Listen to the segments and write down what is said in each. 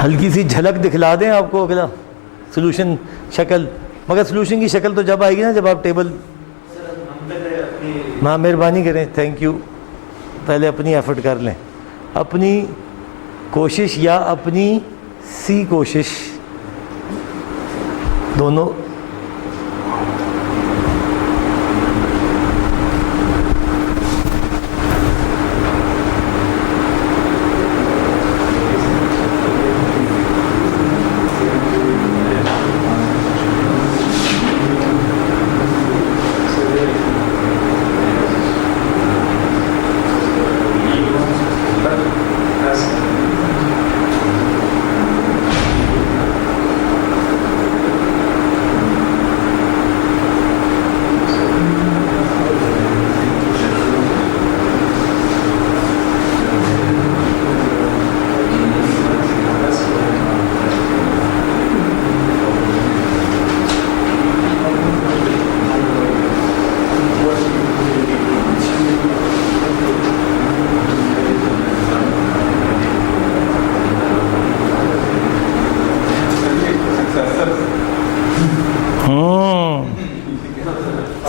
हल्की सी झलक दिखला दें आपको अगला सोल्यूशन शक्ल, मगर सोल्यूशन की शक्ल तो जब आएगी ना जब आप टेबल। हाँ मेहरबानी करें, थैंक यू। पहले अपनी एफर्ट कर लें, अपनी कोशिश या अपनी सी कोशिश दोनों।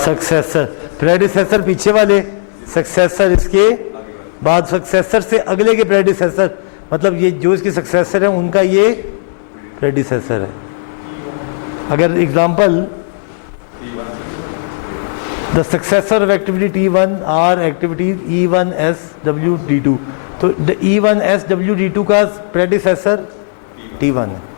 सक्सेसर, प्रेडिसेसर पीछे वाले, सक्सेसर इसके बाद, सक्सेसर से अगले के प्रेडिसेसर, मतलब ये जो इसके सक्सेसर है उनका ये प्रेडिसेसर है। अगर example the successor of activity T1 are activity E1SWD2, तो द E1SWD2 का प्रेडिसेसर T1 है।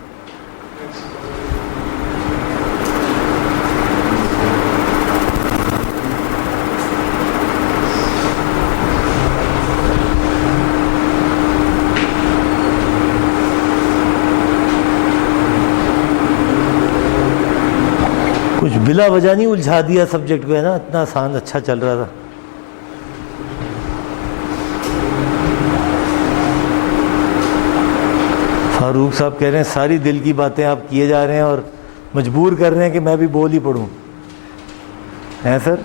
कुछ बिला वजह नहीं उलझा दिया सब्जेक्ट को, है ना, इतना आसान अच्छा चल रहा था। फारूक साहब कह रहे हैं सारी दिल की बातें आप किए जा रहे हैं और मजबूर कर रहे हैं कि मैं भी बोल ही पढ़ूं, हैं sir?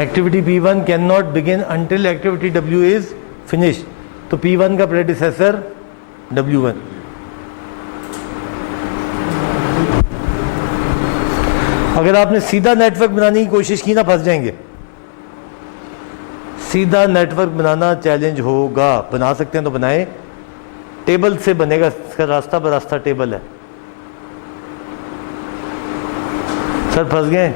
Activity P1 can not begin until activity W is finish, तो P1 का प्रेडिसेसर W1। अगर आपने सीधा नेटवर्क बनाने की कोशिश की ना फंस जाएंगे। सीधा नेटवर्क बनाना चैलेंज होगा, बना सकते हैं तो बनाएं, टेबल से बनेगा, इसका रास्ता बरास्ता टेबल है। सर फंस गए?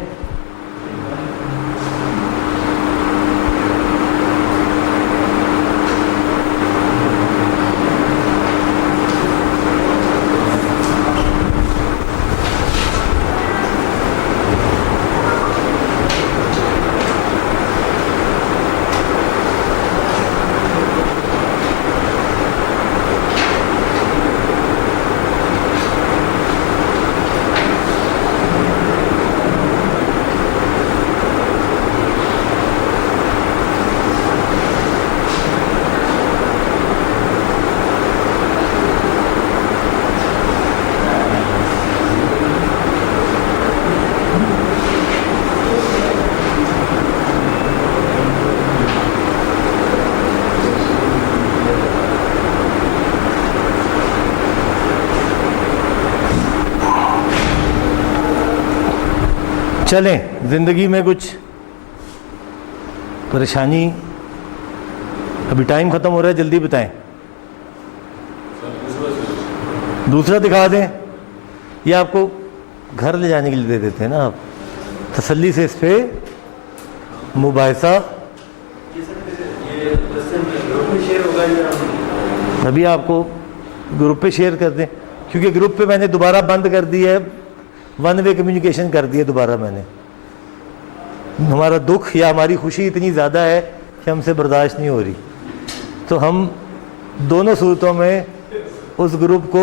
चलें, ज़िंदगी में कुछ परेशानी, अभी टाइम ख़त्म हो रहा है, जल्दी बताएं। दूसरा दिखा दें, ये आपको घर ले जाने के लिए दे देते हैं ना, आप तसल्ली से इस पर मुबाहिसा। अभी आपको ग्रुप पे शेयर कर दें, क्योंकि ग्रुप पे मैंने दोबारा बंद कर दी है, वन वे कम्युनिकेशन कर दी है दोबारा मैंने। हमारा दुख या हमारी खुशी इतनी ज़्यादा है कि हमसे बर्दाश्त नहीं हो रही, तो हम दोनों सूरतों में उस ग्रुप को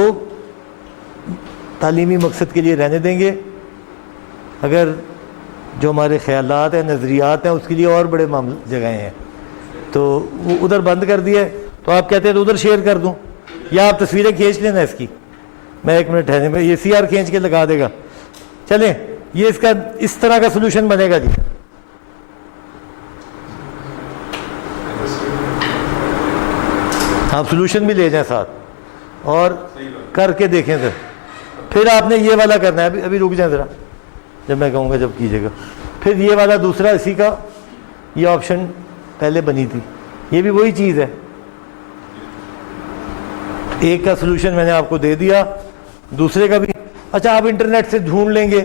तालीमी मकसद के लिए रहने देंगे। अगर जो हमारे ख़यालात हैं, नज़रियात हैं, उसके लिए और बड़े मामले जगहें हैं, तो वो उधर बंद कर दिया है। तो आप कहते हैं तो उधर शेयर कर दूं, या आप तस्वीरें खींच लेना इसकी, मैं 1 मिनट ठहरने में, ये CR खींच के लगा देगा। चलें, ये इसका इस तरह का सलूशन बनेगा जी। आप सलूशन भी ले जाएं साथ और करके देखें सर। फिर आपने ये वाला करना है, अभी अभी रुक जाएं ज़रा, जब मैं कहूँगा जब कीजिएगा। फिर ये वाला दूसरा, इसी का ये ऑप्शन पहले बनी थी, ये भी वही चीज़ है। एक का सलूशन मैंने आपको दे दिया, दूसरे का भी। अच्छा, आप इंटरनेट से ढूंढ लेंगे,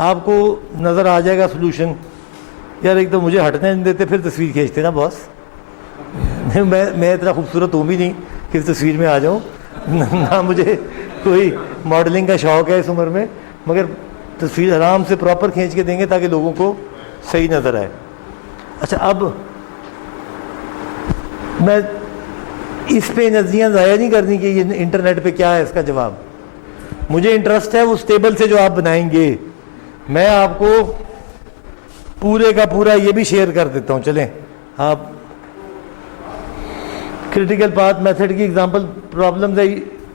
आपको नज़र आ जाएगा सलूशन। यार एक तो मुझे हटने नहीं देते, फिर तस्वीर खींचते ना बॉस। मैं इतना खूबसूरत हूँ भी नहीं कि तस्वीर में आ जाऊँ, ना मुझे कोई मॉडलिंग का शौक़ है इस उम्र में, मगर तस्वीर आराम से प्रॉपर खींच के देंगे ताकि लोगों को सही नज़र आए। अच्छा, अब मैं इस पे एनर्जियाँ ज़ाया नहीं करनी कि ये इंटरनेट पे क्या है इसका जवाब। मुझे इंटरेस्ट है उस टेबल से जो आप बनाएंगे। मैं आपको पूरे का पूरा ये भी शेयर कर देता हूँ। चलें, आप क्रिटिकल पाथ मेथड की एग्जांपल प्रॉब्लम्स है,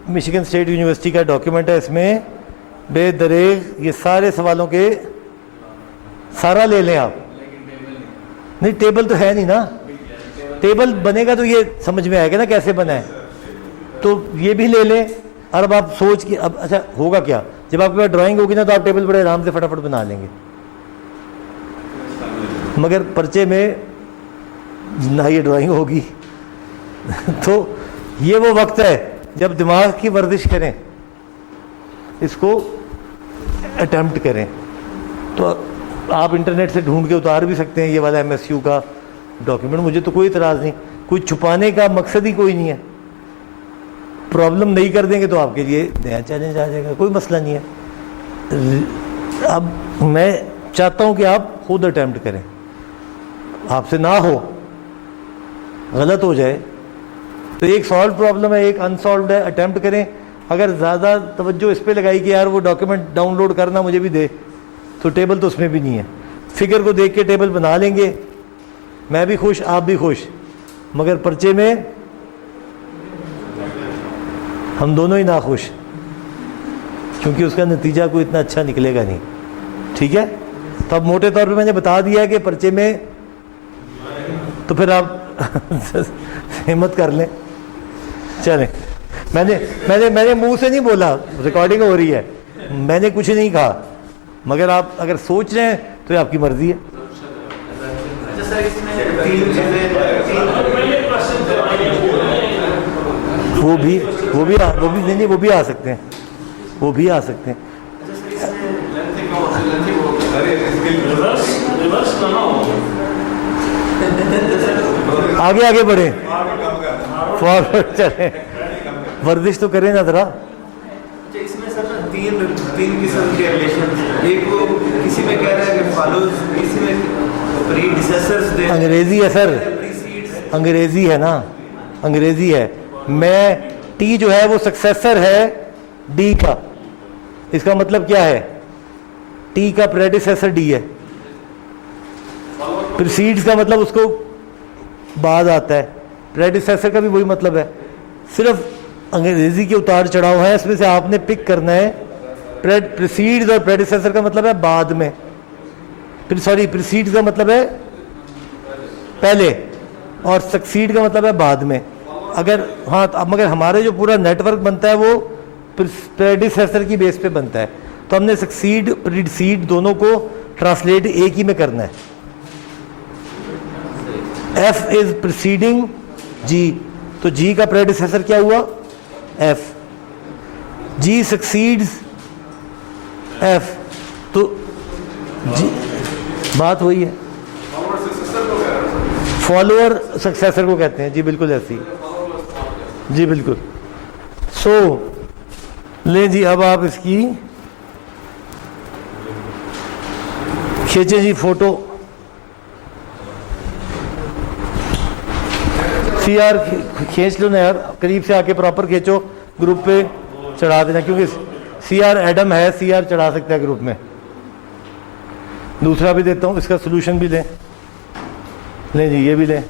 मिशिगन स्टेट यूनिवर्सिटी का डॉक्यूमेंट है, इसमें बेदरेग ये सारे सवालों के सारा ले लें आप। नहीं, टेबल तो है नहीं ना, टेबल बनेगा तो ये समझ में आएगा ना कैसे बना है, तो ये भी ले लें। और अब आप सोच के, अब अच्छा होगा क्या, जब आपके पास ड्राइंग होगी ना तो आप टेबल बड़े आराम से फटाफट बना लेंगे, मगर पर्चे में ना ये ड्राइंग होगी। तो ये वो वक्त है जब दिमाग की वर्जिश करें, इसको अटेम्प्ट करें। तो आप इंटरनेट से ढूंढ के उतार भी सकते हैं ये वाला MSU का डॉक्यूमेंट, मुझे तो कोई इतराज़ नहीं, कोई छुपाने का मकसद ही कोई नहीं है। प्रॉब्लम नहीं कर देंगे तो आपके लिए नया चैलेंज आ जाएगा, कोई मसला नहीं है। अब मैं चाहता हूं कि आप खुद अटेम्प्ट करें, आपसे ना हो, गलत हो जाए तो एक सॉल्व प्रॉब्लम है, एक अनसॉल्व है, अटेम्प्ट करें। अगर ज़्यादा तवज्जो इस पर लगाई कि यार वो डॉक्यूमेंट डाउनलोड करना मुझे भी दे, तो टेबल तो उसमें भी नहीं है। फिगर को देख के टेबल बना लेंगे, मैं भी खुश, आप भी खुश, मगर पर्चे में हम दोनों ही नाखुश, क्योंकि उसका नतीजा कोई इतना अच्छा निकलेगा नहीं। ठीक है, तो अब मोटे तौर पे मैंने बता दिया है कि पर्चे में, तो फिर आप हिम्मत कर लें। चलें, मैंने मुंह से नहीं बोला, रिकॉर्डिंग हो रही है, मैंने कुछ नहीं कहा, मगर आप अगर सोच रहे हैं तो ये आपकी मर्जी है। वो भी नहीं, वो भी आ सकते हैं, वो भी आ सकते हैं। आगे आगे बढ़े, फॉरवर्ड चले, वर्जिश तो करें ना जरा। इसमें सर तीन किस्म के रिलेशन, एक वो किसी में कह रहा है कि फॉलोज, किसी में प्रीडिसेसर्स दे। अंग्रेजी है सर, अंग्रेजी है ना, अंग्रेजी है। मैं टी जो है वो सक्सेसर है डी का, इसका मतलब क्या है, टी का प्रेडिसेसर डी है। प्रीसीड्स का मतलब उसको बाद आता है, प्रेडिसेसर का भी वही मतलब है, सिर्फ अंग्रेजी के उतार चढ़ाव है, इसमें से आपने पिक करना है। प्रीसीड्स और प्रेडिसेसर का मतलब है बाद में, सॉरी प्रीसीड्स का मतलब है पहले और सक्सीड का मतलब है बाद में। अगर हाँ, अब मगर हमारे जो पूरा नेटवर्क बनता है वो प्रेडिसेसर की बेस पे बनता है, तो हमने सक्सीड प्रीसीड दोनों को ट्रांसलेट एक ही में करना है। एफ इज प्रीसीडिंग जी, तो जी का प्रेडिसेसर क्या हुआ, एफ। जी सक्सीड्स एफ, तो जी बात वही है। फॉलोअर सक्सेसर को कहते हैं जी, बिल्कुल ऐसी जी, बिल्कुल। सो ले जी, अब आप इसकी खींचे जी फोटो, सीआर खींच लो ना यार, करीब से आके प्रॉपर खींचो, ग्रुप पे चढ़ा देना, क्योंकि सीआर एडम है, सीआर चढ़ा सकता है ग्रुप में। दूसरा भी देता हूँ, इसका सोल्यूशन भी लें जी, ये भी लें,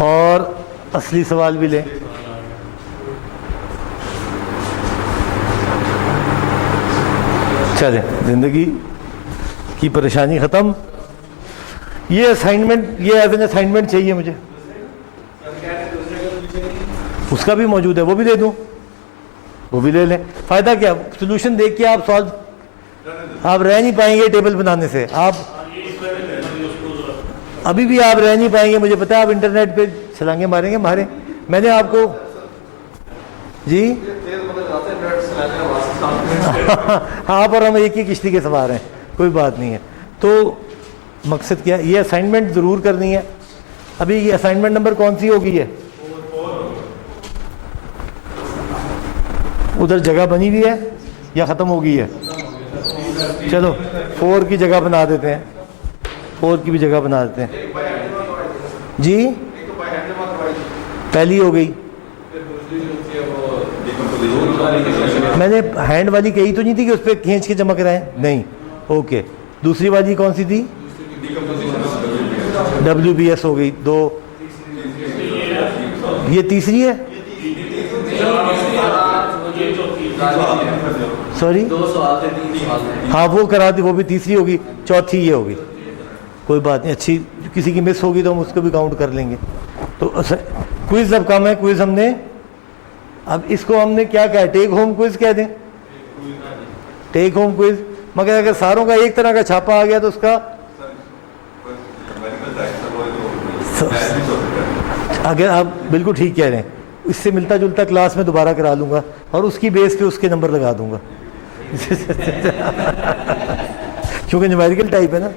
और असली सवाल भी लें। चले, जिंदगी की परेशानी खत्म। ये असाइनमेंट, ये एज एन असाइनमेंट चाहिए मुझे, उसका भी मौजूद है, वो भी दे दूं, वो भी ले लें। फायदा क्या, सोल्यूशन देख के आप सॉल्व, आप रह नहीं पाएंगे टेबल बनाने से, आप अभी भी आप रह नहीं पाएंगे, मुझे पता है। आप इंटरनेट पे छलांगे मारेंगे, मारे, मैंने आपको जी हाँ, पर हम एक ही किश्ती के सवार हैं, कोई बात नहीं है। तो मकसद क्या है, ये असाइनमेंट ज़रूर करनी है। अभी ये असाइनमेंट नंबर कौन सी होगी है, उधर जगह बनी हुई है या ख़त्म हो गई है, चलो 4 की जगह बना देते हैं, 4 की भी जगह बना देते हैं जी। पहली हो गई, मैंने हैंड वाली कही तो नहीं थी कि उस पर खींच के जमा कराएं, नहीं, ओके। दूसरी वाली कौन सी थी, WBS हो गई 2, ये तीसरी है, सॉरी हाँ वो करा दी, वो भी तीसरी होगी, चौथी ये होगी, कोई बात नहीं, अच्छी। किसी की मिस होगी तो हम उसको भी काउंट कर लेंगे। तो क्विज अब कम है, क्विज हमने, अब इसको हमने क्या कहा, टेक होम क्विज कह दें, टेक होम क्विज। मगर अगर सारों का एक तरह का छापा आ गया तो उसका अगर आप बिल्कुल ठीक कह रहे हैं, इससे मिलता जुलता क्लास में दोबारा करा लूँगा और उसकी बेस पे उसके नंबर लगा दूंगा क्योंकि न्यूमेरिकल टाइप है ना